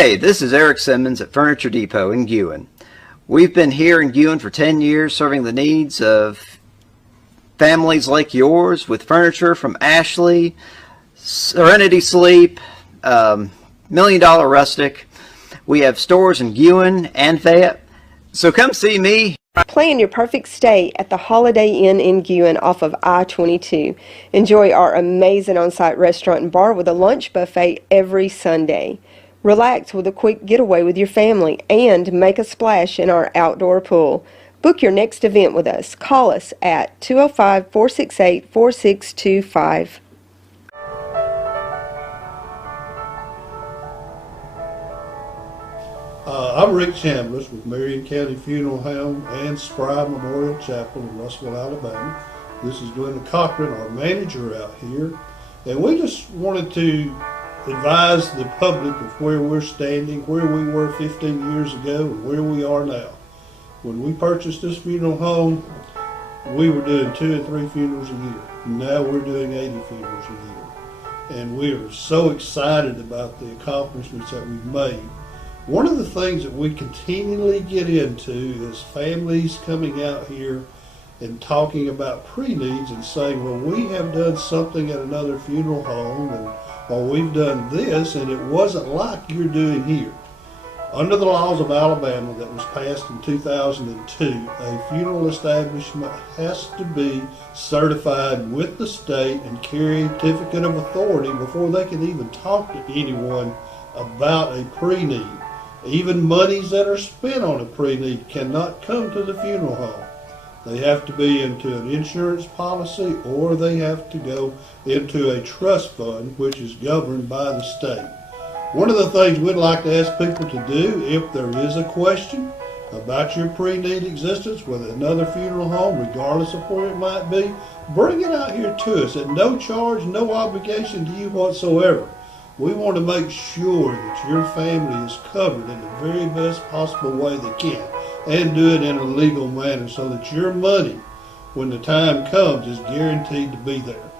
Hey, this is Eric Simmons at Furniture Depot in Guin. We've been here in Guin for 10 years serving the needs of families like yours with furniture from Ashley, Serenity Sleep, Million Dollar Rustic. We have stores in Guin and Fayette. So come see me. Plan your perfect stay at the Holiday Inn in Guin off of I-22. Enjoy our amazing on-site restaurant and bar with a lunch buffet every Sunday. Relax with a quick getaway with your family and make a splash in our outdoor pool. Book your next event with us. Call us at 205-468-4625. I'm Rick Chambliss with Marion County Funeral Home and Spry Memorial Chapel in Russellville, Alabama. This is Glenda Cochran, our manager out here, and we just wanted to advise the public of where we're standing, where we were 15 years ago, and where we are now. When we purchased this funeral home, we were doing 2 and 3 funerals a year. Now we're doing 80 funerals a year. And we are so excited about the accomplishments that we've made. One of the things that we continually get into is families coming out here and talking about pre-needs and saying, well, we have done something at another funeral home, and or we've done this, and it wasn't like you're doing here. Under the laws of Alabama that was passed in 2002, a funeral establishment has to be certified with the state and carry a certificate of authority before they can even talk to anyone about a pre-need. Even monies that are spent on a pre-need cannot come to the funeral home. They have to be into an insurance policy, or they have to go into a trust fund, which is governed by the state. One of the things we'd like to ask people to do, if there is a question about your pre-need existence with another funeral home, regardless of where it might be, bring it out here to us at no charge, no obligation to you whatsoever. We want to make sure that your family is covered in the very best possible way they can, and do it in a legal manner so that your money, when the time comes, is guaranteed to be there.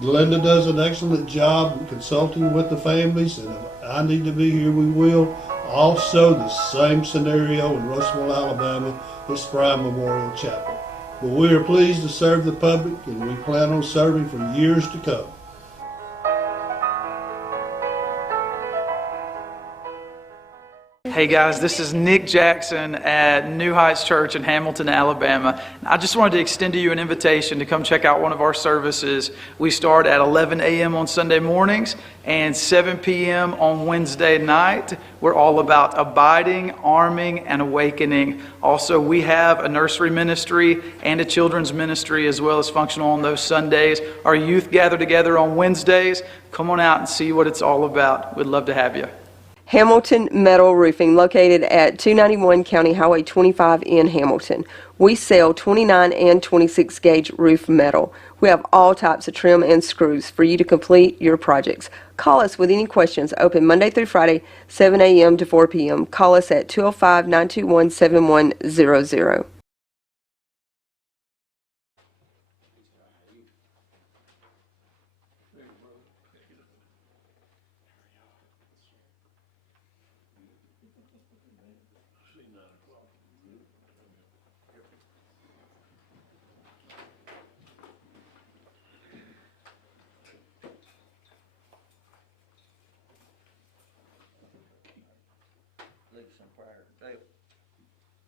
Glenda does an excellent job consulting with the families, and if I need to be here, we will. Also, the same scenario in Russellville, Alabama, at Spry Memorial Chapel. But we are pleased to serve the public, and we plan on serving for years to come. Hey guys, this is Nick Jackson at New Heights Church in Hamilton, Alabama. I just wanted to extend to you an invitation to come check out one of our services. We start at 11 a.m. on Sunday mornings and 7 p.m. on Wednesday night. We're all about abiding, arming, and awakening. Also, we have a nursery ministry and a children's ministry as well as functional on those Sundays. Our youth gather together on Wednesdays. Come on out and see what it's all about. We'd love to have you. Hamilton Metal Roofing, located at 291 County Highway 25 in Hamilton. We sell 29 and 26 gauge roof metal. We have all types of trim and screws for you to complete your projects. Call us with any questions. Open Monday through Friday, 7 a.m. to 4 p.m. Call us at 205-921-7100.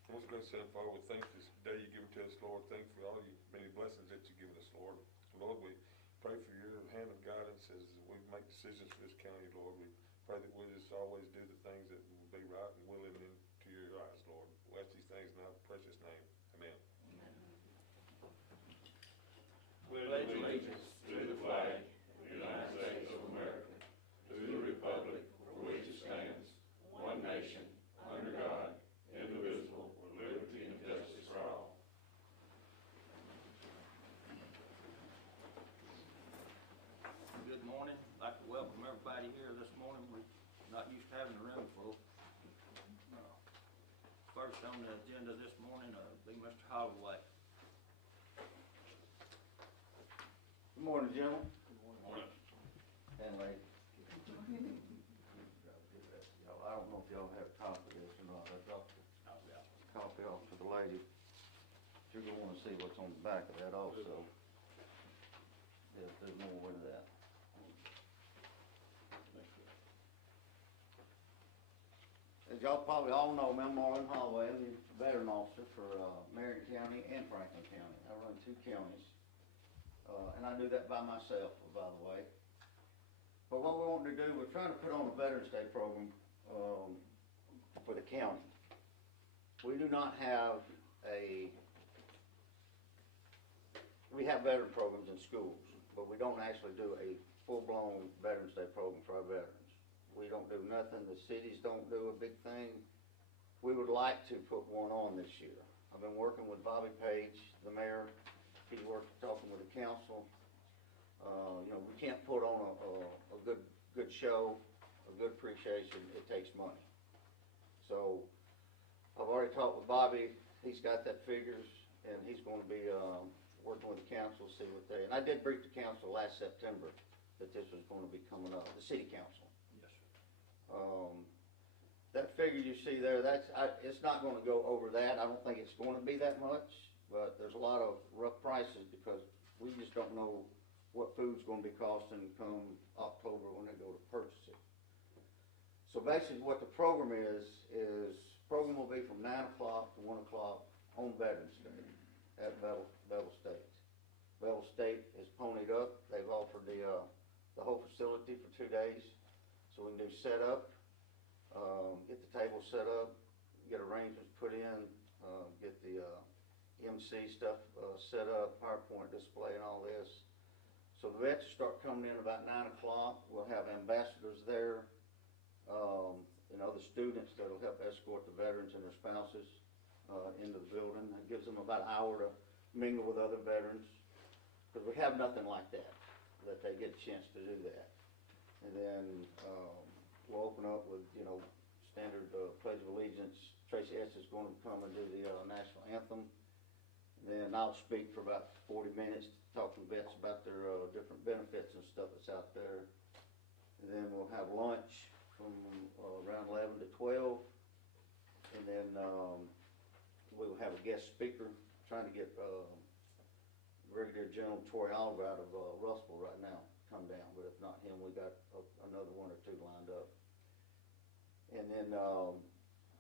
I was going to say, Father, we thank this day you give to us, Lord. Thank you for all your many blessings that you've given us, Lord. Lord, we pray for your hand of guidance as we make decisions for this county, Lord. We pray that we'll just always do the things that will be right and will live into your eyes, Lord. We ask these things in our precious name. Amen. Pledge allegiance to the flag of the United States of America, to the republic for which it stands, one nation, under God, indivisible, with liberty and justice for all. Good morning. I'd like to welcome everybody here this morning. We're not used to having the room full. First on the agenda this morning will be Mr. Holloway. Good morning, gentlemen. Good morning. And ladies. Y'all, I don't know lady, you're gonna wanna see what's on the back of that also. There's more into that. As y'all probably all know, I'm Marion Holloway. I'm the veteran officer for Marion County and Franklin County. I run 2 counties. And I do that by myself, by the way. But what we're wanting to do, we're trying to put on a Veterans Day program for the county. We do not have we have veteran programs in schools, but we don't actually do a full-blown Veterans Day program for our veterans. We don't do nothing. The cities don't do a big thing. We would like to put one on this year. I've been working with Bobby Page, the mayor. He's talking with the council. You know, we can't put on a good show, a good appreciation. It takes money. So I've already talked with Bobby. He's got that figures, and he's going to be working with the council, see what they. And I did brief the council last September that this was going to be coming up. The city council. Yes, sir. That figure you see there, it's not going to go over that. I don't think it's going to be that much, but there's a lot of rough prices because we just don't know what food's going to be costing come October when they go to purchase it. So basically what the program is program will be from 9 o'clock to 1 o'clock on Veterans Day at Bevel State. Bevel State is ponied up. They've offered the whole facility for 2 days. So we can do setup, get the table set up, get arrangements put in, get the MC stuff set up, PowerPoint display and all this. So the vets start coming in about 9 o'clock. We'll have ambassadors there, you know, the students that will help escort the veterans and their spouses into the building. It gives them about an hour to mingle with other veterans because we have nothing like that they get a chance to do that. And then we'll open up with, you know, standard Pledge of Allegiance. Tracy S. is going to come and do the national anthem. And then I'll speak for about 40 minutes, talking to vets about their different benefits and stuff that's out there. And then we'll have lunch from around 11 to 12. And then we'll have a guest speaker, trying to get Brigadier General Troy Oliver out of Russellville right now come down. But if not him, we got another 1 or 2 lined up. And then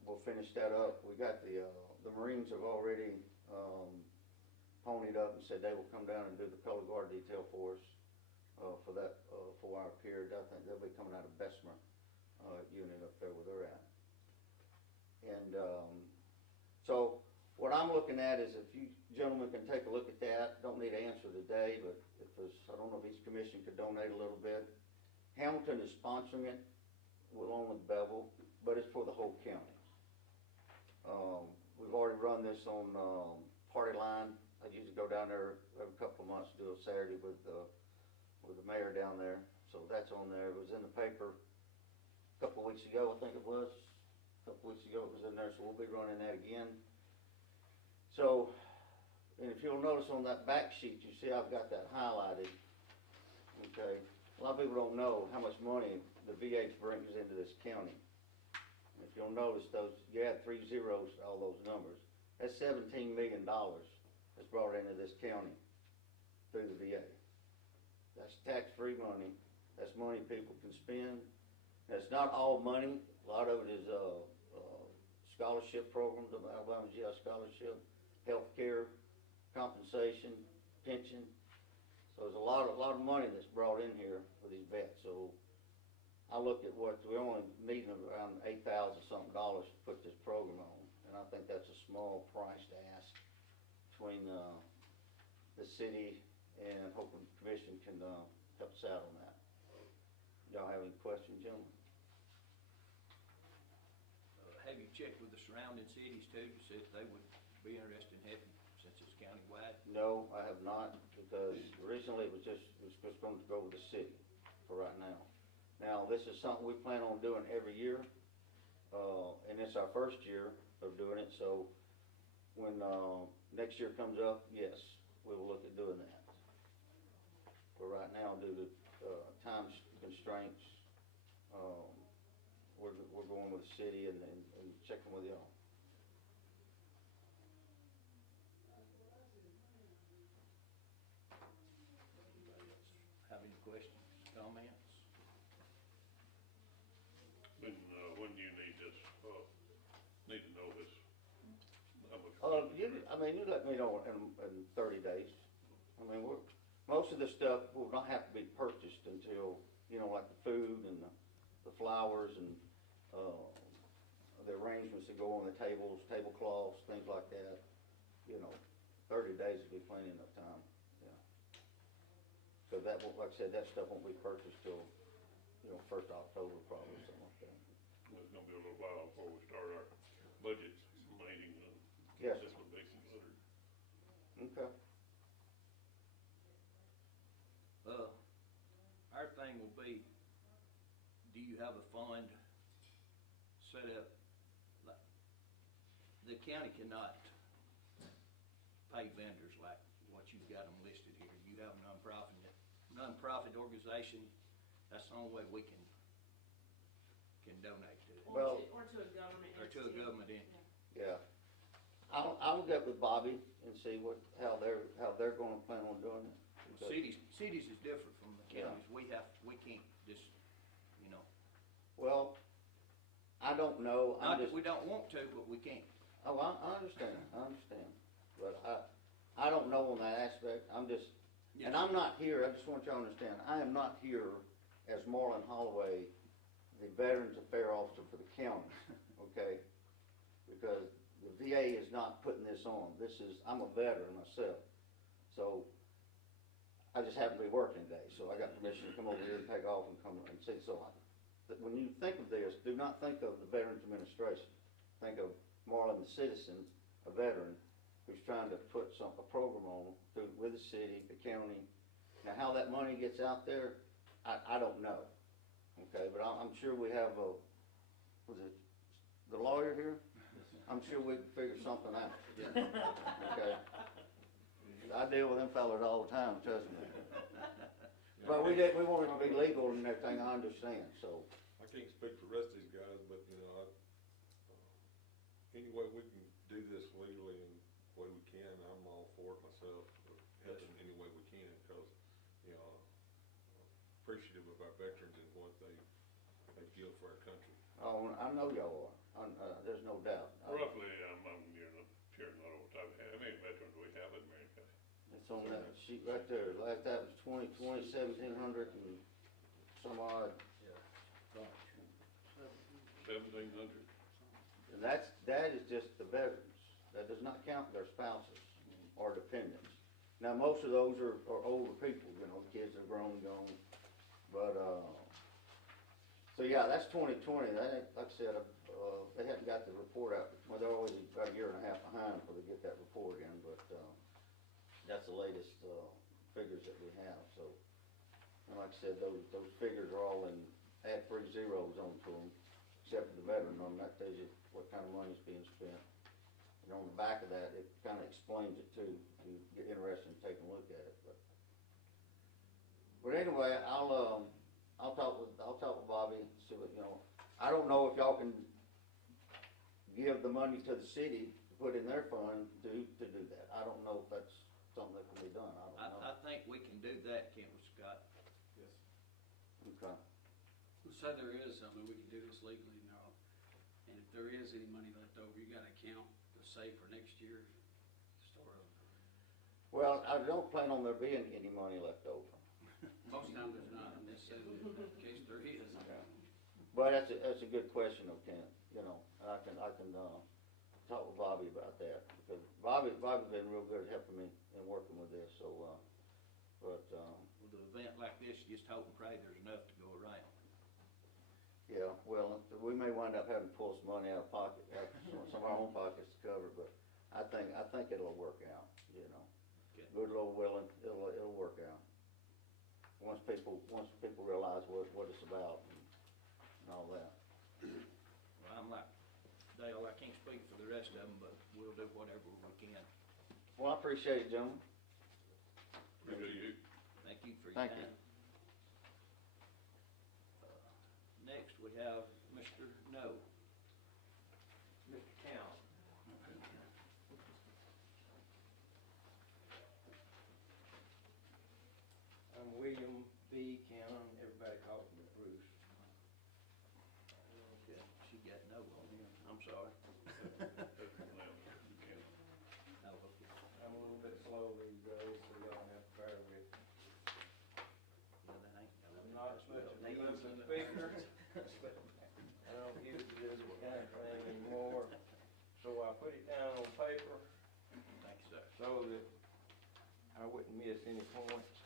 we'll finish that up. We got the Marines have already ponied up and said they will come down and do the color guard detail for us for that 4-hour period. I think they'll be coming out of Bessemer unit up there where they're at. And so what I'm looking at is if you gentlemen can take a look at that. Don't need an answer today, but if there's, I don't know if each commission could donate a little bit. Hamilton is sponsoring it along with Bevel, but it's for the whole county. We've already run this on Party Line. I usually go down there every couple of months to do a Saturday with the mayor down there. So that's on there. It was in the paper a couple of weeks ago, I think it was. A couple of weeks ago it was in there, so we'll be running that again. So, and if you'll notice on that back sheet, you see I've got that highlighted. Okay. A lot of people don't know how much money the VA brings into this county. And if you'll notice those, you add 3 zeros to all those numbers. That's $17 million that's brought into this county through the VA. That's tax-free money. That's money people can spend. That's not all money. A lot of it is scholarship programs, the Alabama GI Scholarship, health care, compensation, pension. So there's a lot of money that's brought in here for these vets. So I look at what we only need around $8,000 something to put this program on, and I think that's a small price to ask between the city and hoping the commission can help us out on that. Y'all have any questions, gentlemen? Have you checked with the surrounding cities too to see if they would be interested in helping since it's countywide? No, I have not, because originally it was just going to go with the city for right now. Now, this is something we plan on doing every year, and it's our first year of doing it, so when next year comes up, yes, we will look at doing that. But right now, due to time constraints, we're going with the city and checking with y'all. comments? When do you need this, need to know this? How much? You let me know in 30 days. I mean, most of this stuff will not have to be purchased until, like the food and the flowers and, the arrangements that go on the tables, tablecloths, things like that. 30 days would be plenty enough time, yeah. So that won't, like I said, that stuff won't be purchased till, 1st October probably, something like that. It's gonna be a little while before we start our budget meeting, and Yes. this would be considered. Okay. Our thing will be, do you have a fund set up? Like, the county cannot pay vendors like what you've got them listed here. You have a nonprofit organization, that's the only way we can donate to it. Well- Or to a government Or to a entity. government entity. Yeah. I'll get with Bobby and see how they're gonna plan on doing it. Because- Cities is different from the Yeah. counties. We can't just, Well, I don't know. not that we don't want to, but we can't. Oh, I understand, but I don't know on that aspect, and I'm not here, I just want you to understand, I am not here as Marlon Holloway, the Veterans Affairs Officer for the county, okay? Because the VA is not putting this on, I'm a veteran myself, so I just happen to be working today, so I got permission to come over here and take off and come and see, when you think of this, do not think of the Veterans Administration, think of Marlon, the citizen, a veteran, who's trying to put a program on with the city, the county. Now, how that money gets out there, I don't know, okay? But I'm sure we have was it the lawyer here? I'm sure we can figure something out. Okay? I deal with them fellas all the time, trust me. But we want it to be legal and everything, I understand, so. I can't speak for the rest of these guys, but, any way we can do this legally and way we can, I'm all for it myself, helping any way we can, because, appreciative of our veterans and what they give for our country. Oh, I know y'all are, there's no doubt. Roughly, I'm sharing a little time, how many veterans we have in Marion County? It's on that sheet right there, like that was 1700 and some odd. 1,700? And that is just the veterans. That does not count their spouses or dependents. Now, most of those are older people, the kids are grown, gone. But, so yeah, that's 2020. That ain't, like I said, they hadn't got the report out. Well, they're always about a year and a half behind before they get that report in, but, that's the latest, figures that we have, so. And like I said, those figures are all add 3 zeros onto them, except for the veteran one. That tells you what kind of money's being spent. And on the back of that, it kind of explains it too, if you get interested in taking a look at it. But anyway, I'll talk with Bobby, see what, I don't know if y'all can give the money to the city to put in their fund to do that. I don't know if that's something that can be done. I don't know. I think we can do that, can't we, Scott? Yes. Okay. So there is, we can do this legally now, and if there is any money left over, you gotta count to save for next year, store over. Well, I don't plan on there being any money left over. Most times there's not, in this case there is. But that's a good question, though, Kent. I can talk with Bobby about that, because Bobby's been real good at helping me in working with this. So, With an event like this, you just hope and pray there's enough to go around. yeah. Well, we may wind up having to pull some money out of pocket, some of our own pockets to cover, but I think it'll work out. Okay. Good Lord willing, it'll work out. Once people realize what it's about and all that. Well, I'm like Dale, I can't speak for the rest of them, but we'll do whatever we can. Well, I appreciate it, gentlemen. Appreciate you. Thank you for your Thank time. you. Next, we have Mr. No. Mr. Count. I'm William B. Cannon, sorry. I'm a little bit slow these days, so y'all have to bear with me. I'm not much of a listening speaker. I don't use it as a kind of thing anymore, so I put it down on paper Thank you, sir. so that I wouldn't miss any points.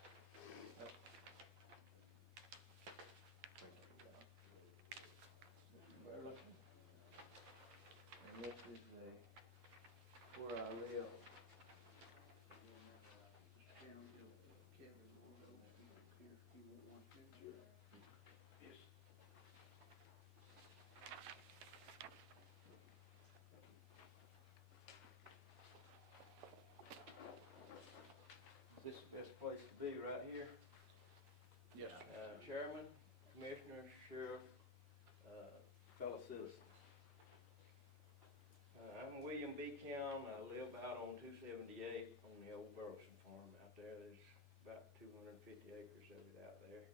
And this is where I live. This is the best place to be, right here. Yes, sir. Chairman, Commissioner, Sheriff, fellow citizens. I'm William B. Cowan. I live out on 278 on the old Burleson farm out there. There's about 250 acres of it out there.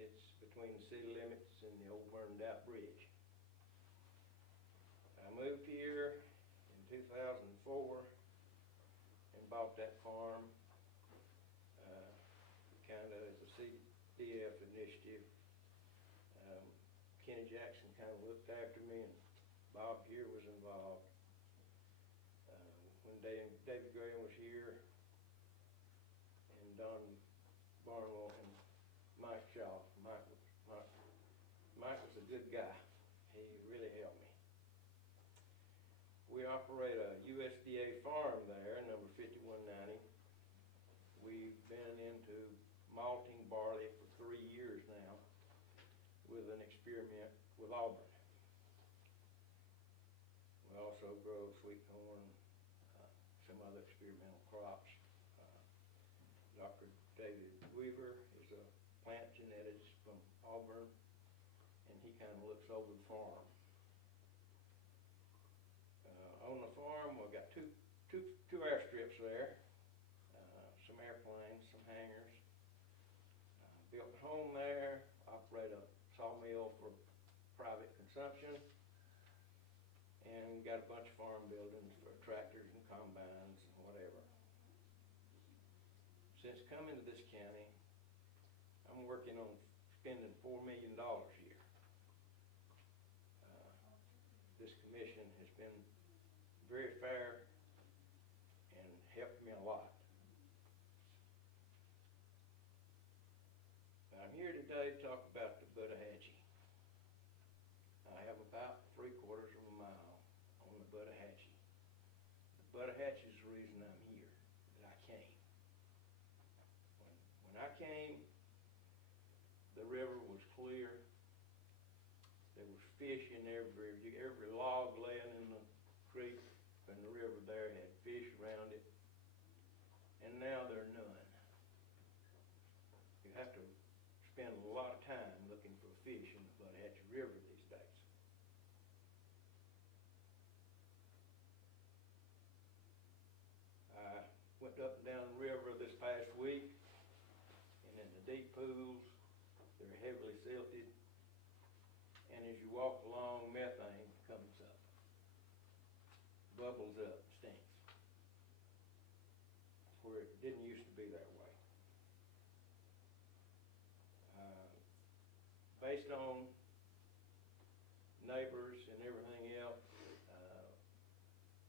It's between the city limits and the old burned out bridge. I moved here in 2004 and bought that farm kind of as a CDF initiative. Kenny Jackson kind of looked after me, and Bob here was involved. When David Graham was here, and Don Barnwell and Mike Shaw. Mike was a good guy. He really helped me. We operate a USDA farm there, number 5190. We've been into malting barley for 3 years now with an experiment with Auburn. We also grow sweet corn, some other experimental crops. Dr. David Weaver is a plant genetist from Auburn, and he kind of looks over the farm. On the farm, we've got two airstrips there, some airplanes, some hangars. Built a home there, operate a sawmill for private consumption, and got a bunch of farm buildings for tractors and combines and whatever. Since coming to this county, I'm working on spending $4 million a year. This commission has been very fair and helped me a lot. I'm here today to talk about the Buttahatchee. I have about 3/4 of a mile on the Buttahatchee. The Buttahatchee is the reason I'm here, that I came. When I came, the river was clear. There was fish in every log laying in the creek and the river there had fish around it, and now there are none. You have to spend a lot of time looking for fish in the Buttahatchee River these days. I went up and down the river this past week, and in the deep pools, they're heavily silted, and as you walk along, methane comes up, bubbles up, stinks, where it didn't used to be that way. Based on neighbors and everything else,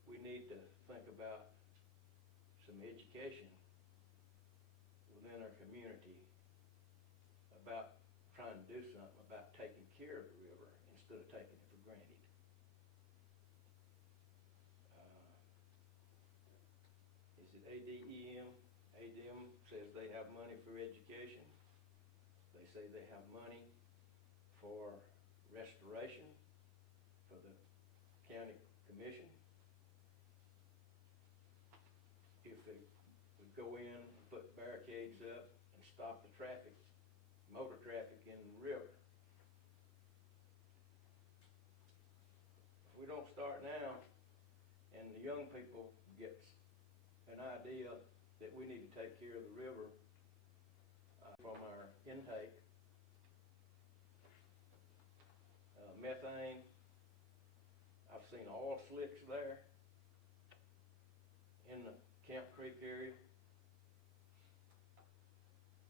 we need to think about some education within our community about trying to do something about taking care of the river instead of taking it for granted. Is it ADEM? ADEM says they have money for education. They say they have money for restoration for the county commission. If they would go in and put barricades up and stop the traffic, motor traffic in the river. If we don't start now, and the young people get an idea that we need to take care of the river from our intake, methane, slicks there in the Camp Creek area.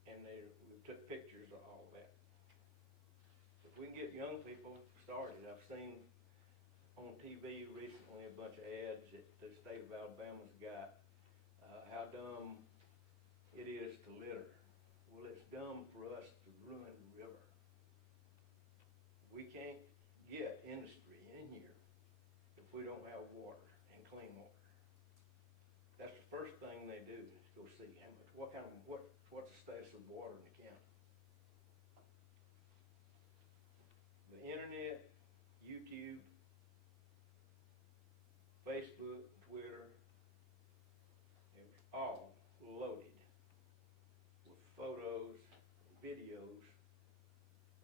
And we took pictures of all that. If we can get young people started, I've seen on TV recently a bunch of ads that the state of Alabama's got, how dumb it is to litter. Well, it's dumb for us to ruin the river. We can't get industry in here if we don't have water and clean water. That's the first thing they do is go see how much, what's the status of water in the county. The internet, YouTube, Facebook, Twitter, it's all loaded with photos and videos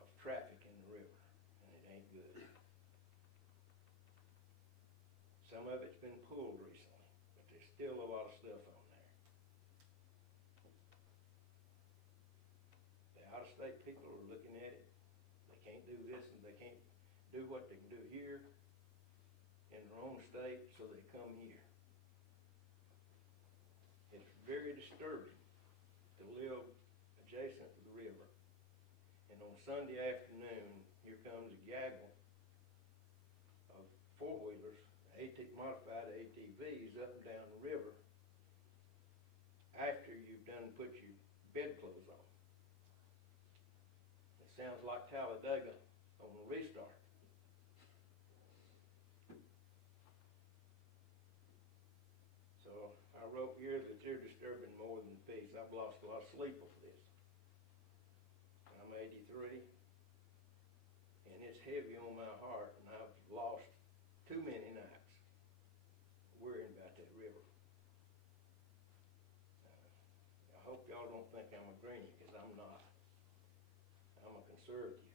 of traffic in the river, and it ain't good. Some of it's been pulled recently, but there's still a lot of stuff on there. The out-of-state people are looking at it. They can't do this and they can't do what they can do here in their own state, so they come here. It's very disturbing to live adjacent to the river. And on Sunday afternoon, here comes a gaggle of four-wheelers, modified ATVs up and down the river after you've done put your bedclothes on. It sounds like Talladega on the restart. So I wrote here that you're disturbing more than the peace. I've lost a lot of sleep over this. I'm 83, and it's heavy on my heart, and I've lost too many nights worrying about that river. I hope y'all don't think I'm a greenie, because I'm not. I'm a conservative.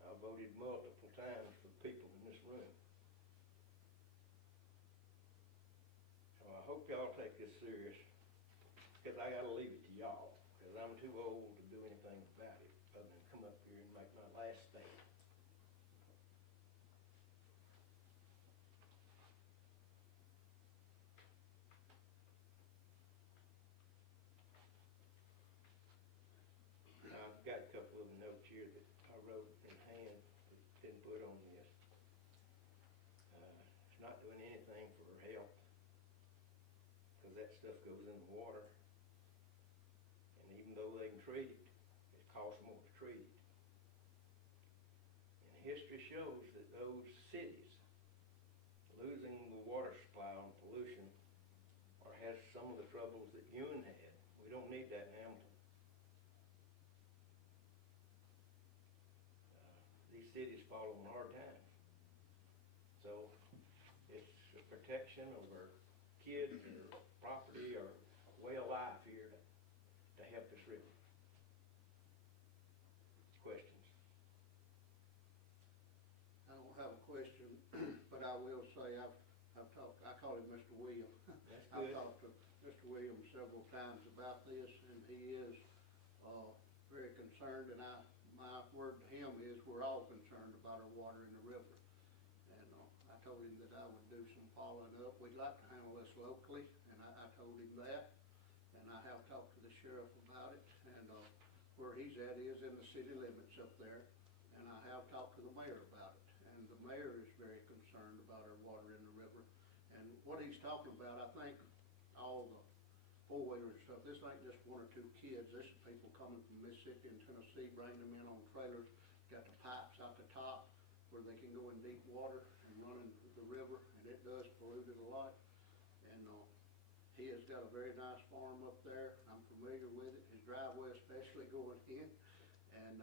I voted multiple times for the people in this room. So I hope y'all take this serious, because I got to leave it to y'all, because I'm too old to do anything about it other than come up here and make my last statement. I've got a couple of notes here that I wrote in hand that didn't put on this. It's not doing anything for health, because that stuff goes in the water. And even though they can treat it, it costs more to treat it. And history shows that those cities losing the water supply on pollution or has some of the troubles that Ewan had. We don't need that in Hamilton. These cities fall on hard times. So it's a protection of our kids or property or way of life here to help this river. Questions? I don't have a question, but I will say I've talked, I call him Mr. William. That's I've good. talked to Mr. Williams several times about this, and he is very concerned, and my word to him is we're all concerned about our water in the river. And I told him that I would do some following up. We'd like to handle this locally, and I told him that. And I have talked to the sheriff about it, and where he's at is in the city limits up there. And I have talked to the mayor about it, and the mayor is very concerned about our water in the river. And what he's talking about, I think all the four-wheelers and stuff, this ain't just one or two kids. This is people coming from Mississippi and Tennessee, bringing them in on trailers, got the pipes out the top where they can go in deep water and run into the river, and it does pollute it a lot. And he has got a very nice farm up there. I'm familiar with it, his driveway especially going in. And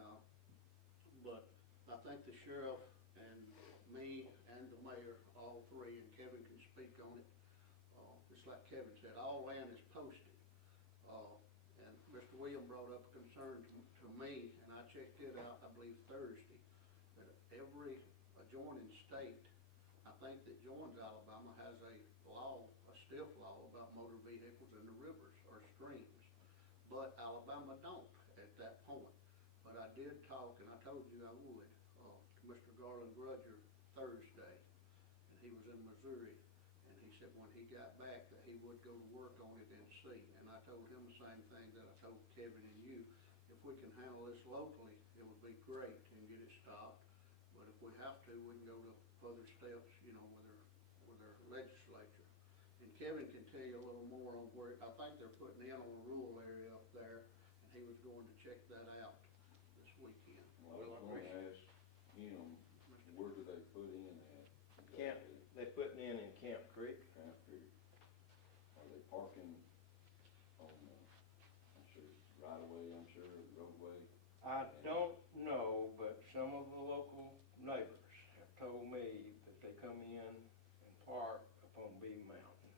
but I think the sheriff and me and the mayor, all three, and Kevin can speak on it. Just like Kevin said, all land is posted. And Mr. William brought up a concern to me, and I checked it out, I believe Thursday, that every adjoining state, I think that joins Alabama, has a law, a stiff law about motor vehicles in the rivers or streams. But Alabama don't at that point. But I did talk, and I told you I would, to Mr. Garland Grudger Thursday. And he Missouri. And he said when he got back that he would go to work on it and see. And I told him the same thing that I told Kevin and you. If we can handle this locally, it would be great and get it stopped. But if we have to, we can go to further steps, you know, with our legislature. And Kevin can tell you a little more on where, I think they're putting in on a rural area up there, and he was going to check that out this weekend. Well, I was going to ask him, where do they put in at? Camp, they putting in Camp Creek. Camp Creek. Are they parking on, I'm sure, right away, I'm sure, roadway? I don't know, but some of the local neighbors have told me that they come in and park upon Big Mountain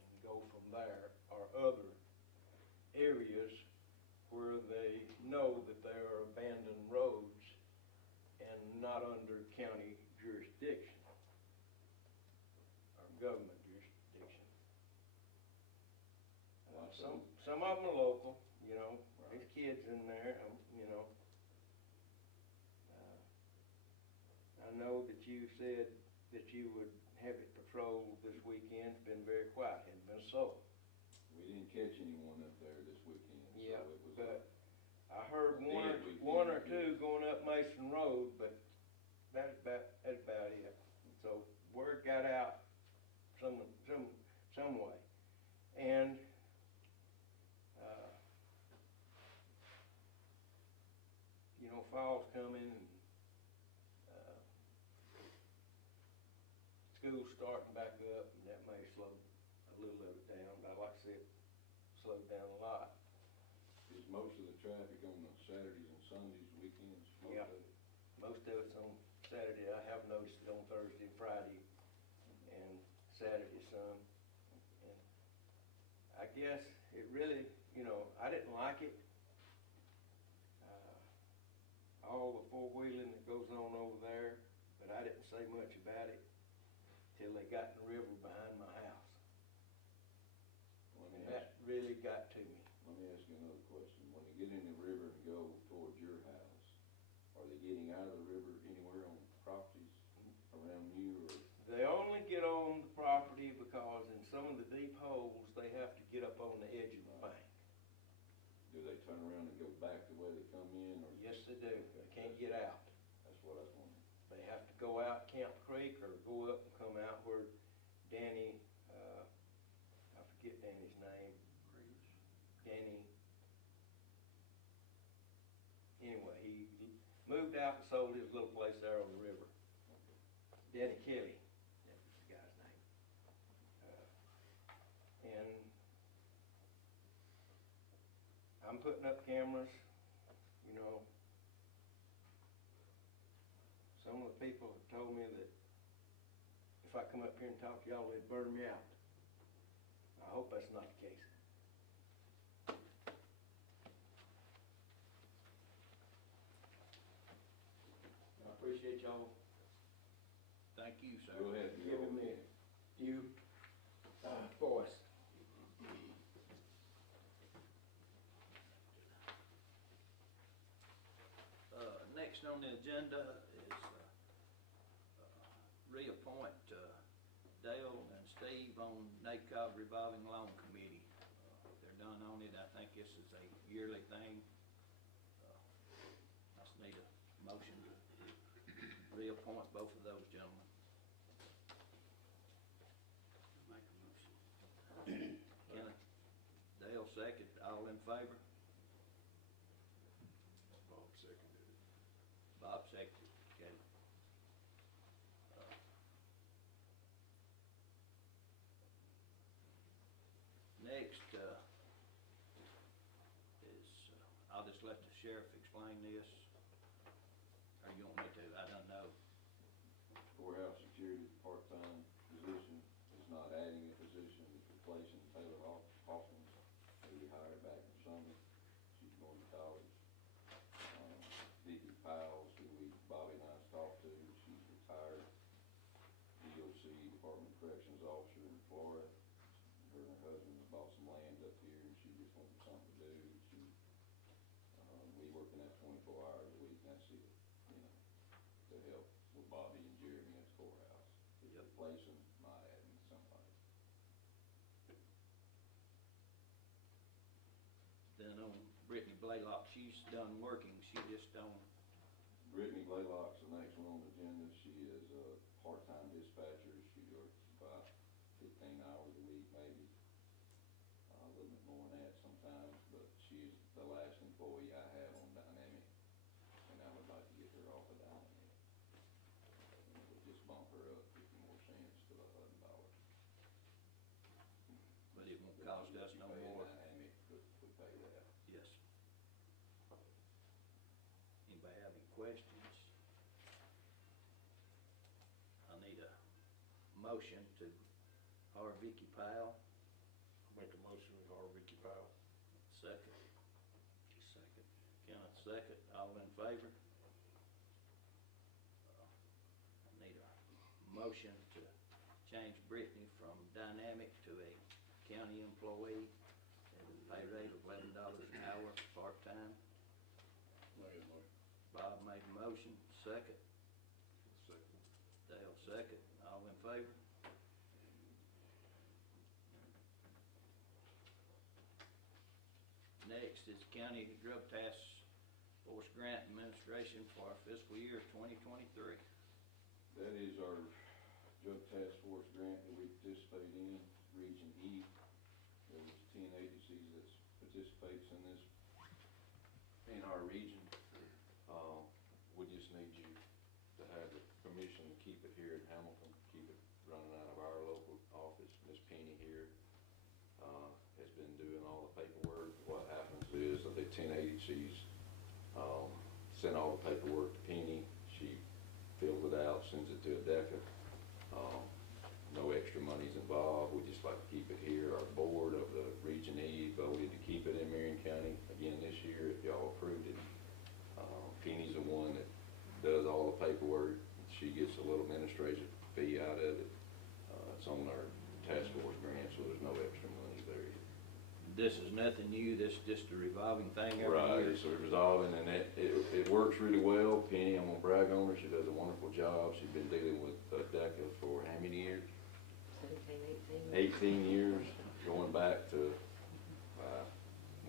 and go from there, or other areas where they know that they are abandoned roads and not under county jurisdiction or government jurisdiction. Some of them are local, you know. There's kids in there, you know. I know that you said that you would have it patrolled this weekend. It's been very quiet, hasn't been so. We didn't catch anyone up there this weekend. Yeah, so it was but I heard weekend. one or two going up Mason Road, but that's about it. So word got out some way, and you know, fall's coming, and school's starting back up, and that may slow a little of it down. But like I said, slowed down a lot. Is most of the traffic on the Saturdays and Sundays, weekends? Yeah. Most of it's on Saturday. I have noticed it on Thursday, Friday, and Saturday some. And I guess it really, you know, I didn't like it. All the four-wheeling that goes on over there, but I didn't say much about it till they got in the river behind my house. And that really got to me. Let me ask you another question. When they get in the river and go towards your house, are they getting out of the river anywhere on properties around you, or? They only get on the property because in some of the deep holes, they have to get up on the edge of the bank. Do they turn around and go back the way they come in, or? Yes, they do. They can't get out. That's what I was wondering. They have to go out Camp Creek or go up and come out where Danny, I forget Danny's name. Danny, anyway, he moved out and sold his little place there on the river. Danny Kelly, that was the guy's name. And I'm putting up cameras, you know. Some of the people have told me that if I come up here and talk to y'all, they'd burn me out. I hope that's not the case. I appreciate y'all. Thank you, sir. Go ahead. Giving me you voice. Next on the agenda is reappoint Dale and Steve on NACOG Revolving Loan Committee. They're done on it. I think this is a yearly thing. I just need a motion to reappoint both of those gentlemen. Make a motion. Kenny, Dale second. All in favor? Bob seconded it. Bob seconded. Okay. Next is, I'll just let the sheriff explain this. Or you want me to? I don't know. Courthouse security part-time position is not adding a position, it's replacing Taylor Hoffman, who we hired back in summer. She's going to college. Vicky Powell, who Bobby and I talked to, she's retired. DOC, Department of Corrections officer in Florida. Her and her husband bought some land up here, and she just wanted something to do. She, we working at 24 hours a week, and that's it, you know, to help with Bobby and Jeremy at the courthouse. Yep. replacing, not adding somebody. Then on Brittany Blaylock, she's done working, she just don't. Brittany Blaylock's the next one on the agenda. She is a part-time dispatcher. She works about 15 hours a week, maybe. A little bit more than that sometimes, but she's the last employee I have on Dynamic, and I would like to get her off of Dynamic. And it would just bump her up 50 more cents to $100. But it won't cost us no We pay more. Dynamic, but we pay that. Yes. Anybody have any questions? I need a motion to hire Vicky Powell. Make a motion to hire Vicky Powell. Second. Second. Kenneth, second. All in favor? I need a motion to change Brittany from dynamic to a county employee at a pay rate of $11 an hour, part-time. Bob made a motion, second. Second. Dale, second. All in favor? Next is County Drug Task Force Grant Administration for our fiscal year 2023. That is our drug task force grant that we participate in, Region E. There's 10 agencies that participates in this, in our region. We just need you to have the permission to keep it here in Hamilton, keep it running out of our local office. Miss Penny here has been doing all the paperwork. What happens is that the 10 agencies send all the paperwork to Penny. She fills it out, sends it to ADECA. No extra money's involved. We just like to keep it here. Our board of the Region E voted to keep it in Marion County again this year if y'all approved it. Penny's the one that does all the paperwork. She gets a little administrative fee out of it. It's on our task force grant, so there's no extra money there. This is nothing new, this is just a revolving thing every Right, year. so we're resolving, and it works really well. Penny, I'm gonna brag on her. She does a wonderful job. She's been dealing with DECA for how many years? 18 years, going back to,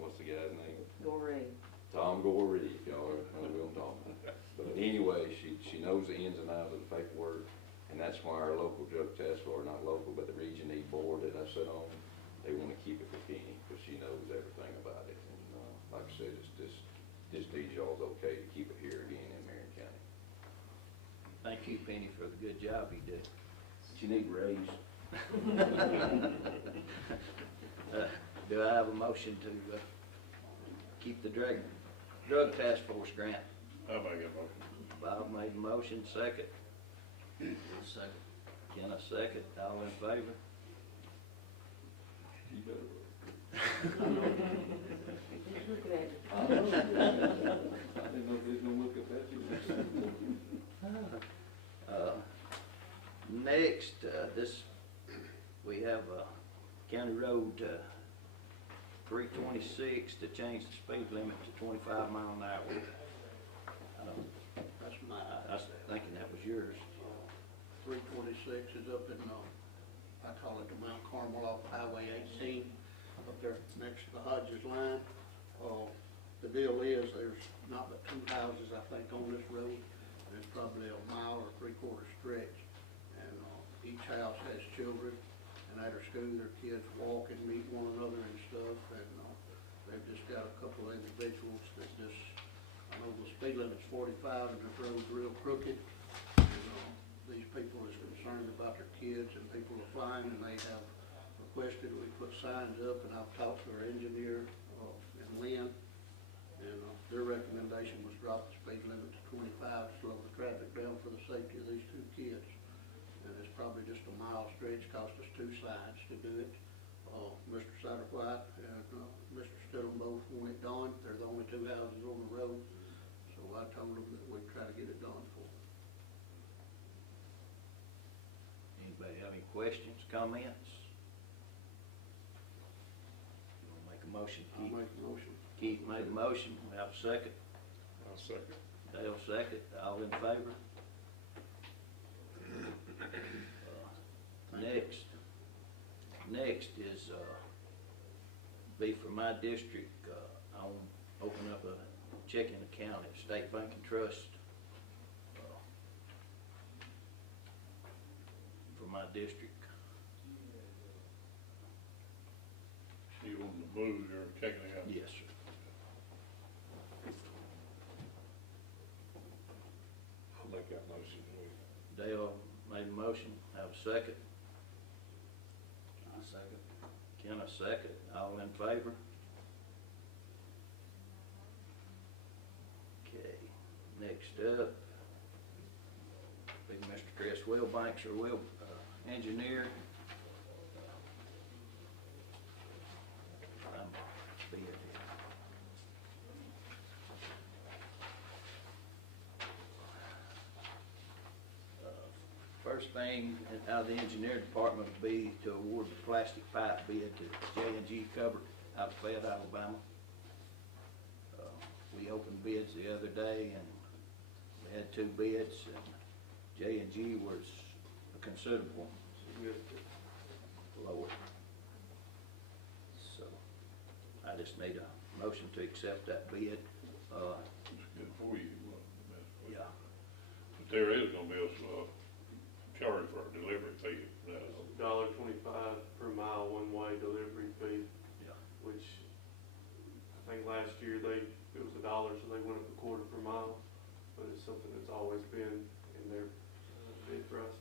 what's the guy's name? Goree. Tom Goree, if y'all know who I'm talking about. But anyway, she knows the ins and outs of the paperwork, and that's why our local drug task force, not local, but the Region E board that I sit on, they want to keep it for Penny, because she knows everything about it. And like I said, it's just these y'all's okay to keep it here again in Marion County. Thank you, Penny, for the good job you did. She need a raise. Do I have a motion to keep the drug task force grant? I'll make a motion. Bob made a motion, second. Second. Kenneth, second. All in favor? You better work. He's looking at you. I didn't know if they was gonna look at that. Next, we have County Road 326 to change the speed limit to 25 miles an hour. That's my, I was thinking that was yours. 326 is up in, I call it the Mount Carmel off Highway 18, up there next to the Hodges line. The deal is, there's not but 2 houses, I think, on this road. It's probably a mile or 3/4 stretch. And each house has children, and at their school, their kids walk and meet one another and stuff. And they've just got a couple of individuals that just, I know the speed limit's 45 and the road's real crooked. And these people is concerned about their kids, and people are flying, and they have requested we put signs up. And I've talked to our engineer and Lynn, and their recommendation was drop the speed limit to 25 to slow the traffic down for the safety of these 2 kids. And it's probably just a mile stretch, cost us 2 signs to do it. Mr. Satterwhite and Mr. Stidham both want it done. They're the only 2 houses on the road, so I told them that we'd try to get it done for them. Anybody have any questions, comments? You want to make a motion, I'll Keith? make a motion. Keith made a motion, we have a second. I'll second. Dale second, all in favor? Next is, be for my district, I want to open up a checking account at State Bank and Trust, for my district. You want to move your checking account? Yes, sir. I'll make that motion. Dale made a motion, have a second. I second. Ken, a second. All in favor? Okay, next up, be Mr. Chris Wilbanks, our engineer. Be it here. First thing out of the engineering department would be to award the plastic pipe bid to J&G Cupboard out of Fayette, Alabama. We opened bids the other day and we had 2 bids, and J&G was a considerable lower. So I just need a motion to accept that bid. It's good for you. Yeah. But there is gonna be a charge for a delivery fee. $1.25 per mile one-way delivery fee. Yeah. Which I think last year it was $1, so they went up a quarter per mile. But it's something that's always been in their bid for us.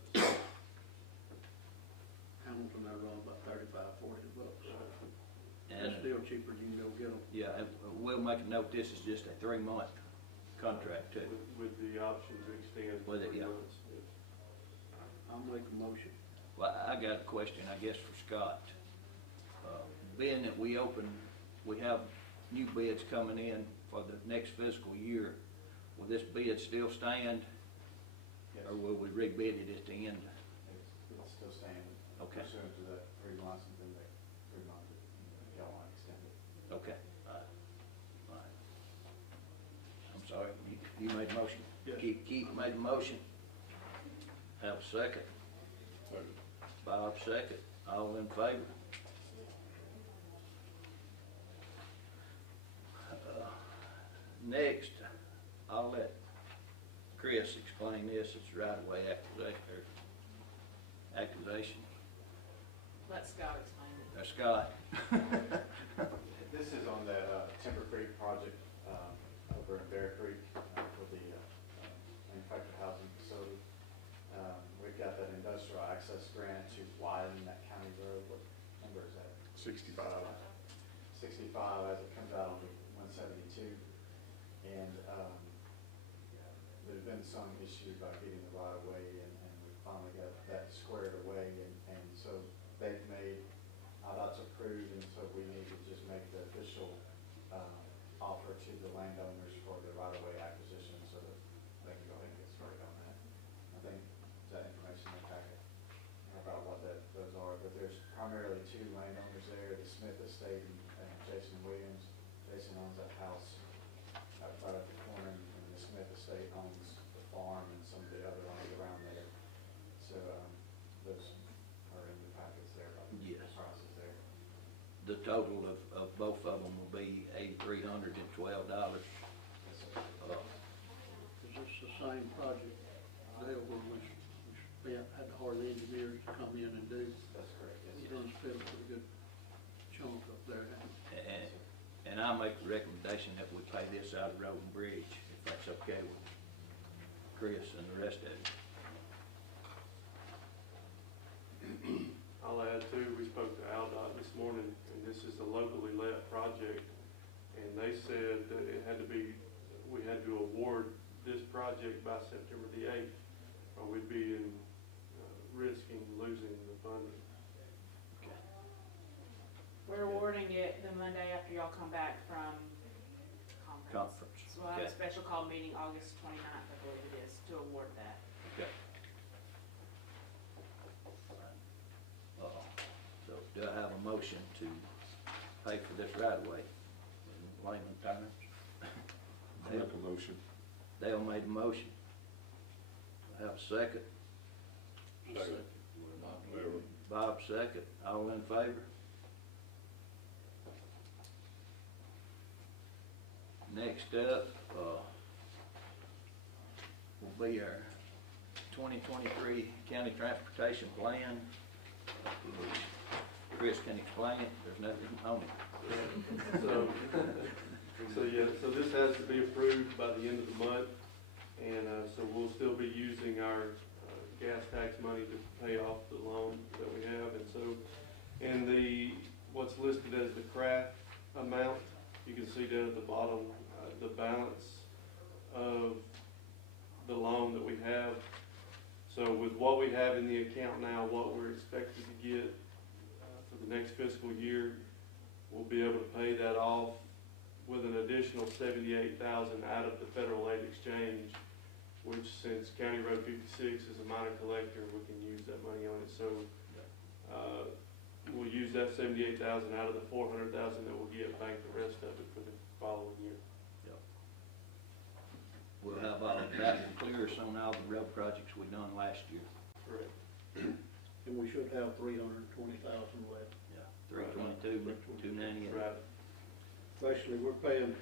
Hamilton, they run about 35, 40 bucks. And That's still cheaper than you can go get them. yeah, and we'll make a note, this is just a 3-month contract too. With the option to extend. With it, 3 yeah. months. Yes. I'll make a motion. Well, I got a question, I guess, for Scott. Being that we have new bids coming in for the next fiscal year, will this bid still stand? Yes. Or will we rebid it at the end? It's still standing. Okay. Pursuant to that 3 months, and then they 3 months, y'all want to extend it. Okay, all right. I'm sorry, you made a motion? Yes. Keith made a motion. Have a second. Bob second. All in favor? Next, I'll let Chris explain this. It's right-of-way accusation. Let Scott explain it. Scott. This is on that Timber Creek project over in Bear Creek for the manufactured housing facility. We've got that industrial access grant to widen that county road. What number is that? 65. 65 as it comes out on 172. And there's been some issue about getting the right of way, and we finally got that squared away. And so they've made, that's approved, and so we need to just make the official offer to the landowners for the right of way acquisition so that they can go ahead and get started on that. I think that information in the packet about what those are, but there's primarily 2 landowners there, the Smith Estate and Jason Williams. Jason owns that house right at the corner, and the Smith Estate owns the farm and some of the other ones around there. So those are in the packets there, about the Yes. prices there. The total of both of them will be $8,312. Yes, sir. Is this the same project, Dale, where we had to hire the engineers to come in and do? That's correct, yes. He's done spent a pretty good chunk up there, hasn't he? And I make the recommendation that we pay this out of Road and Bridge, if that's okay with Chris and the rest of it. I'll add too, we spoke to AlDOT this morning, and this is a locally led project, and they said that it had to be, we had to award this project by September the 8th, or we'd be in risking losing the funding. Okay. We're awarding it the Monday after y'all come back from conference. So we'll have a Okay. special call meeting August 29th, I believe it is, to award that. Okay. So do I have a motion to pay for this right away in layman terms? Make a motion. Dale made a motion. I have a second. Second. Bob second. All in favor? Next up, will be our 2023 county transportation plan. Chris can explain it. There's nothing on it. So this has to be approved by the end of the month, and so we'll still be using our gas tax money to pay off the loan that we have, and so in the what's listed as the craft amount, you can see down at the bottom the balance of the loan that we have. So with what we have in the account now, what we're expected to get for the next fiscal year, we'll be able to pay that off with an additional $78,000 out of the federal aid exchange, which since County Road 56 is a minor collector, we can use that money on it. So we'll use that $78,000 out of the $400,000 that we'll get, bank the rest of it for the following year. We'll have all of that clear on all the road projects we done last year. Correct. And we should have 320,000 left. Yeah, 322, 298. Right. Basically, we're paying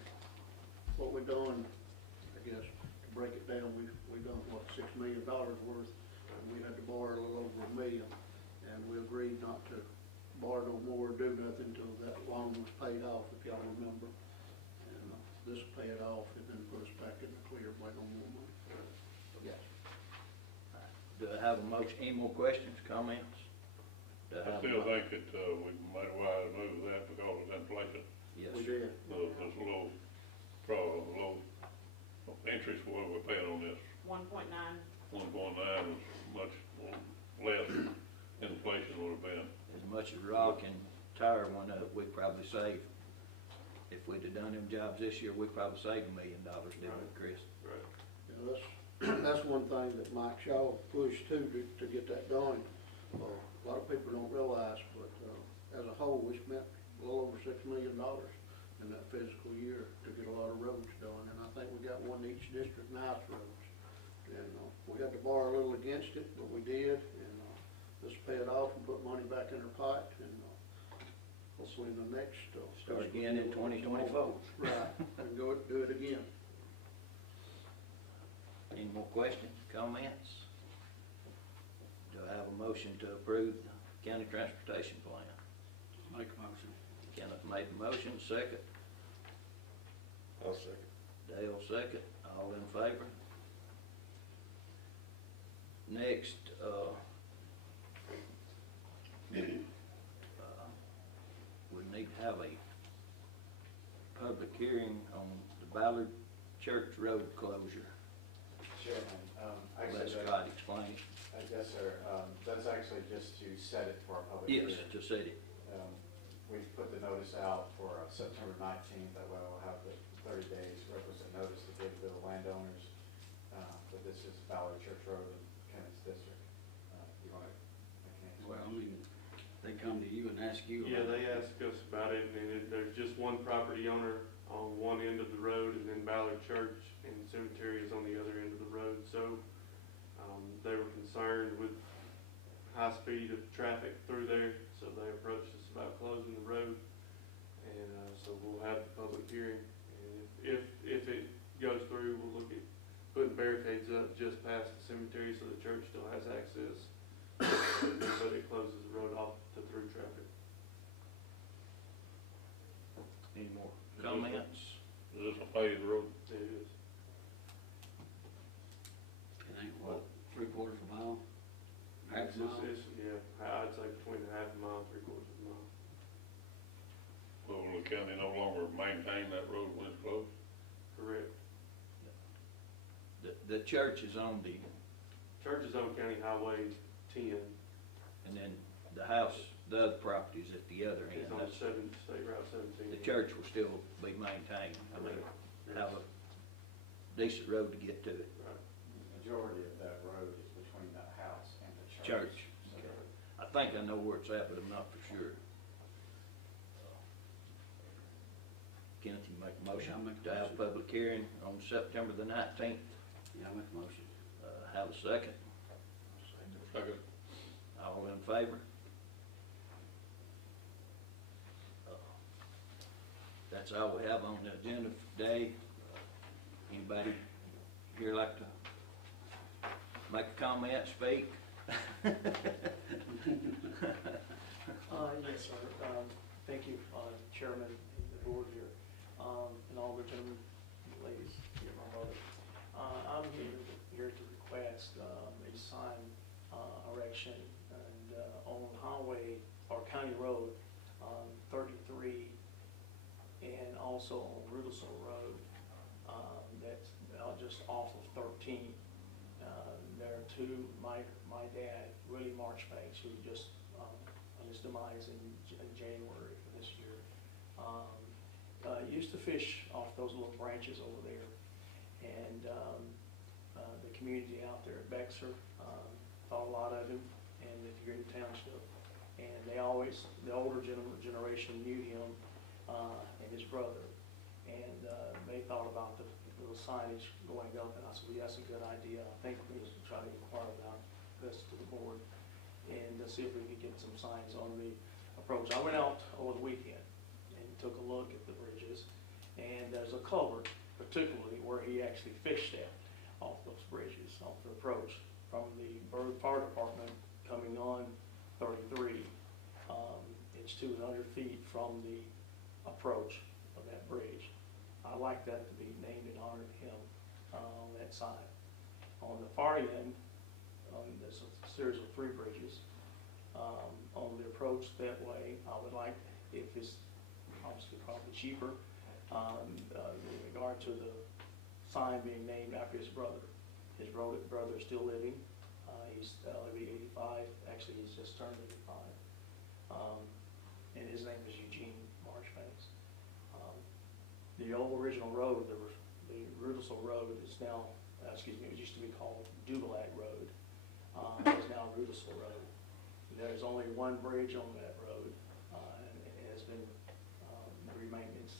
what we're doing, I guess, to break it down, we've done, what, $6 million worth, and we had to borrow a little over $1 million, and we agreed not to borrow no more, do nothing until that loan was paid off, if y'all remember. And this will pay it off and then put us back in the clear by no more money. Yes. Do I have a motion? Any more questions, comments? I still think that we might have wise move that because of inflation. Yes. We did. There's low interest for what we're paying on this. 1.9. 1.9 is much less than inflation would have been. As much as rock and tire went up, we probably saved, if we'd have done them jobs this year, we probably saved $1 million, didn't we, Chris? Right. Yeah, that's one thing that Mike Shaw pushed too, to get that done. A lot of people don't realize, but as a whole, we spent a little over $6 million in that fiscal year to get a lot of roads done, and I think we got one in each district, nice roads. And we had to borrow a little against it, but we did, and just pay it off and put money back in our pot, and hopefully in the next Start again in 2024. Right, and go do it again. Any more questions, comments? Do I have a motion to approve the county transportation plan? Make a motion. Kenneth made the motion, second. I'll second. Dale second. All in favor? Next, we need to have a public hearing on the Ballard Church Road closure. Chairman, Let actually, Scott explain it. yes, sir, that's actually just to set it for our public hearing. Yes, to set it. We've put the notice out for September 19th, that way we'll have the 30 days requisite notice to give the landowners, but this is Ballard Church Road in Kenneth's district. Well, I mean, they come to you and ask you. Yeah, they asked us about it, and there's just one property owner on one end of the road, and then Ballard Church and Cemetery is on the other end of the road. So they were concerned with high speed of traffic through there, so they approached us about closing the road, and so we'll have the public hearing. And if it goes through, we'll look at putting barricades up just past the cemetery so the church still has access, but it closes the road off to through traffic. Any more comments? Is this a paved road? It is. It ain't what, 3/4 of a mile? Half a mile? Yeah, I'd say between a half a mile and 3/4 of a mile. Well, will the county no longer maintain that road when it's closed? Correct. The church is on the, Church is on County Highway 10. and then the house, the other property's at the other end. It's on That's- State Route 17. The church will still be maintained. I mean, have a decent road to get to it. Right. The majority of that road is between the house and the church. Church. So I think I know where it's at, but I'm not for sure. Kenneth, you make a motion Yeah, I'll make a to have a motion. public hearing on September the 19th. Yeah, I'll make a motion. Have a second. Second. All in favor? That's all we have on the agenda for today. Anybody here like to make a comment, speak? Yes, sir. Thank you, Chairman, and the board here, and all the gentlemen, and ladies, here, my mother. I'm here to request a sign erection and on highway or county road 33, and also on Rudelsville Road. That's just off of 13. There are two. My dad, Willie Marchbanks, who just on his demise in January of this year, used to fish off those little branches over there, and the community out there at Bexar thought a lot of him, and if you're in the township, and the older generation knew him and his brother, and they thought about the little signage going up, and I said, well, that's a good idea. I think we just try to inquire about this to the board and see if we could get some signs on the approach. I went out over the weekend and took a look at the bridges, and there's a culvert, particularly where he actually fished at off those bridges, off the approach from the Bird Fire Department coming on 33. It's 200 feet from the approach of that bridge. I like that to be named in honor of him on that side. On the far end, there's a series of 3 bridges. On the approach that way, I would like, if it's obviously probably cheaper, in regard to the sign being named after his brother. His brother is still living. He's 85. Actually, he's just turned 85. And his name is Eugene Marchbanks. The old original road, the Rudelsville Road is now, it used to be called Dugalag Road. It's now Rudelsville Road. There's only one bridge on that road, and it has been re-maintenance,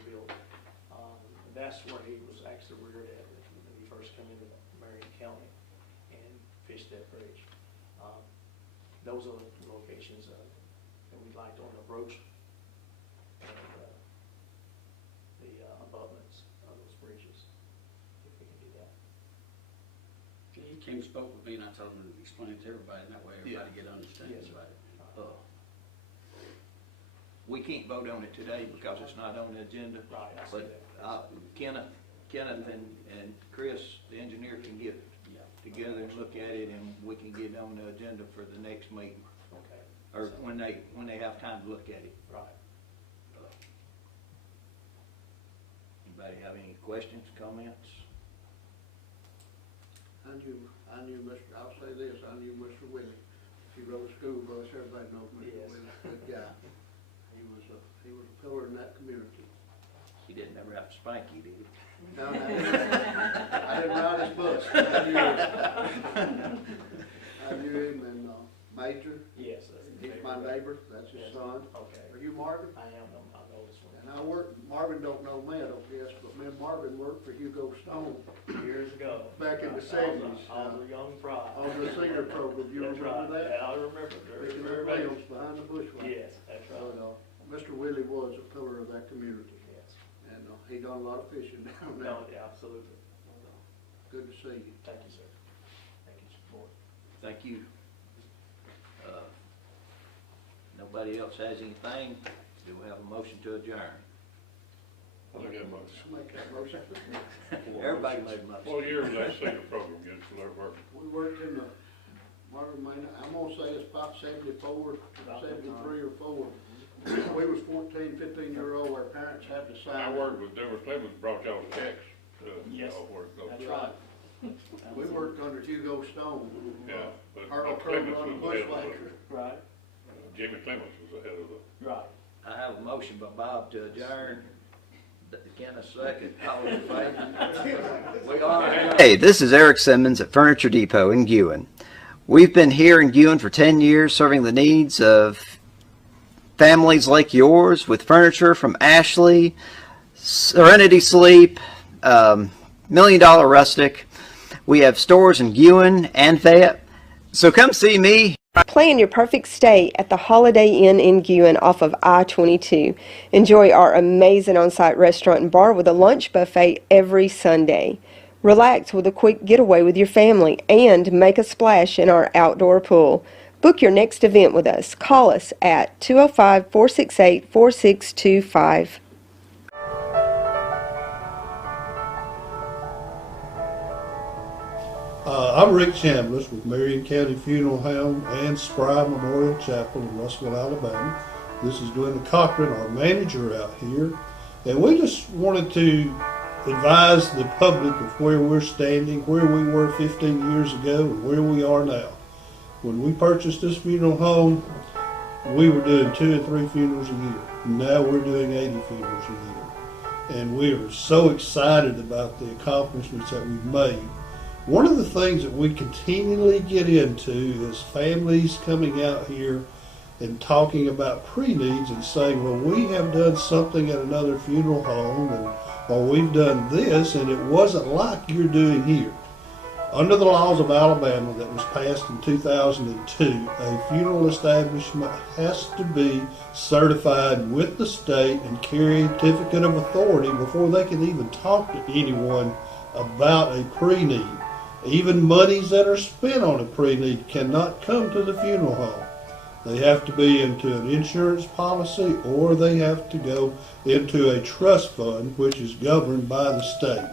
rebuilt. That's where he was actually reared at when he first came into Marion County and fished that bridge. Those are the locations that we'd like on the approach and the abutments of those bridges, if we can do that. He came and spoke with me, and I told him to explain it to everybody, and that way everybody get understanding Yes, about it. We can't vote on it today because it's not on the agenda. Right, I see But that. Kenneth and Chris, the engineer, can get together and look at it, and we can get it on the agenda for the next meeting, Okay. or when they have time to look at it. Right. Anybody have any questions, comments? I knew I'll say this, I knew Mr. Willie. He rode a school bus, everybody knows Mr. Yes. Willie, good guy. He was a pillar in that community. He didn't ever have to spank you, did he? No, I didn't ride his bus. I knew him, and Major, Yes. he's my neighbor, that's his son. Okay. Are you Marvin? I know this one. And Marvin don't know me, I don't guess, but me and Marvin worked for Hugo Stone Years ago. back in the I was '70s. a young fry. On the senior program, you That's remember right. that? Yeah, I remember. Picking Very up much. wheels behind the bushwhack. Yes, that's right. But, Mr. Willie was a pillar of that community, Yes. and he done a lot of fishing down there. No, yeah, absolutely. Good to see you. Thank you, sir. Thank you, board. Thank you. Nobody else has anything? Do we have a motion to adjourn? I think that much. Make that motion. Everybody made a motion. What year was that senior program again, for their work? We worked in the, Marvin, I'm gonna say it's about 74, 73 or 4. We was 14, 15-year-old, our parents had to I sign. worked with Denver Clemens, brought y'all checks, Yes. y'all work, That's right. We worked under Hugo Stone. Yeah, but Earl Clemens Kroger on the was the head of bushwhacker. Right. Jimmy Clemens was the head of the. Right. I have a motion by Bob to adjourn. Kenneth second. All in favor? We are. Hey, this is Eric Simmons at Furniture Depot in Guin. We've been here in Guin for 10 years serving the needs of families like yours with furniture from Ashley, Serenity Sleep, $1 Million Rustic. We have stores in Guin and Fayette. So come see me. Plan your perfect stay at the Holiday Inn in Guin off of I-22. Enjoy our amazing on-site restaurant and bar with a lunch buffet every Sunday. Relax with a quick getaway with your family and make a splash in our outdoor pool. Book your next event with us. Call us at 205-468-4625. I'm Rick Chambliss with Marion County Funeral Home and Spry Memorial Chapel in Russellville, Alabama. This is Dwayne Cochran, our manager out here, and we just wanted to advise the public of where we're standing, where we were 15 years ago, and where we are now. When we purchased this funeral home, we were doing 2 and 3 funerals a year. Now we're doing 80 funerals a year. And we are so excited about the accomplishments that we've made. One of the things that we continually get into is families coming out here and talking about pre-needs and saying, well, we have done something at another funeral home, and or we've done this, and it wasn't like you're doing here. Under the laws of Alabama that was passed in 2002, a funeral establishment has to be certified with the state and carry a certificate of authority before they can even talk to anyone about a pre-need. Even monies that are spent on a pre-need cannot come to the funeral home. They have to be into an insurance policy, or they have to go into a trust fund, which is governed by the state.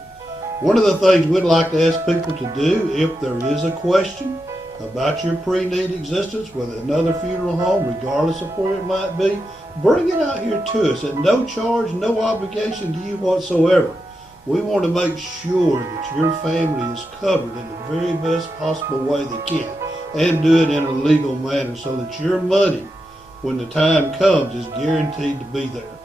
One of the things we'd like to ask people to do, if there is a question about your pre-need existence with another funeral home, regardless of where it might be, bring it out here to us at no charge, no obligation to you whatsoever. We want to make sure that your family is covered in the very best possible way they can, and do it in a legal manner so that your money, when the time comes, is guaranteed to be there.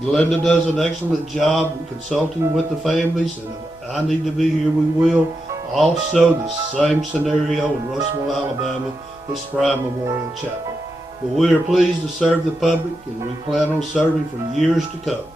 Glenda does an excellent job consulting with the families, and if I need to be here, we will. Also, the same scenario in Russellville, Alabama, the Spry Memorial Chapel. But we are pleased to serve the public, and we plan on serving for years to come.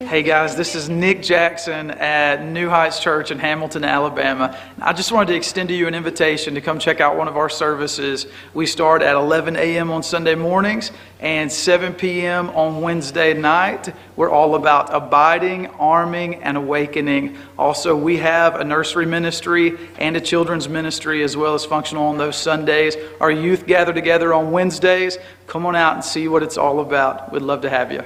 Hey guys, this is Nick Jackson at New Heights Church in Hamilton, Alabama. I just wanted to extend to you an invitation to come check out one of our services. We start at 11 a.m. on Sunday mornings and 7 p.m. on Wednesday night. We're all about abiding, arming, and awakening. Also, we have a nursery ministry and a children's ministry as well as functional on those Sundays. Our youth gather together on Wednesdays. Come on out and see what it's all about. We'd love to have you.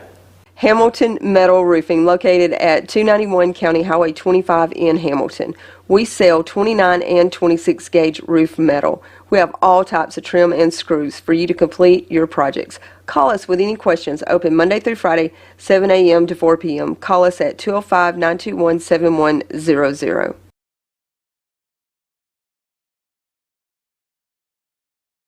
Hamilton Metal Roofing, located at 291 County Highway 25 in Hamilton. We sell 29 and 26 gauge roof metal. We have all types of trim and screws for you to complete your projects. Call us with any questions. Open Monday through Friday, 7 a.m. to 4 p.m. Call us at 205-921-7100.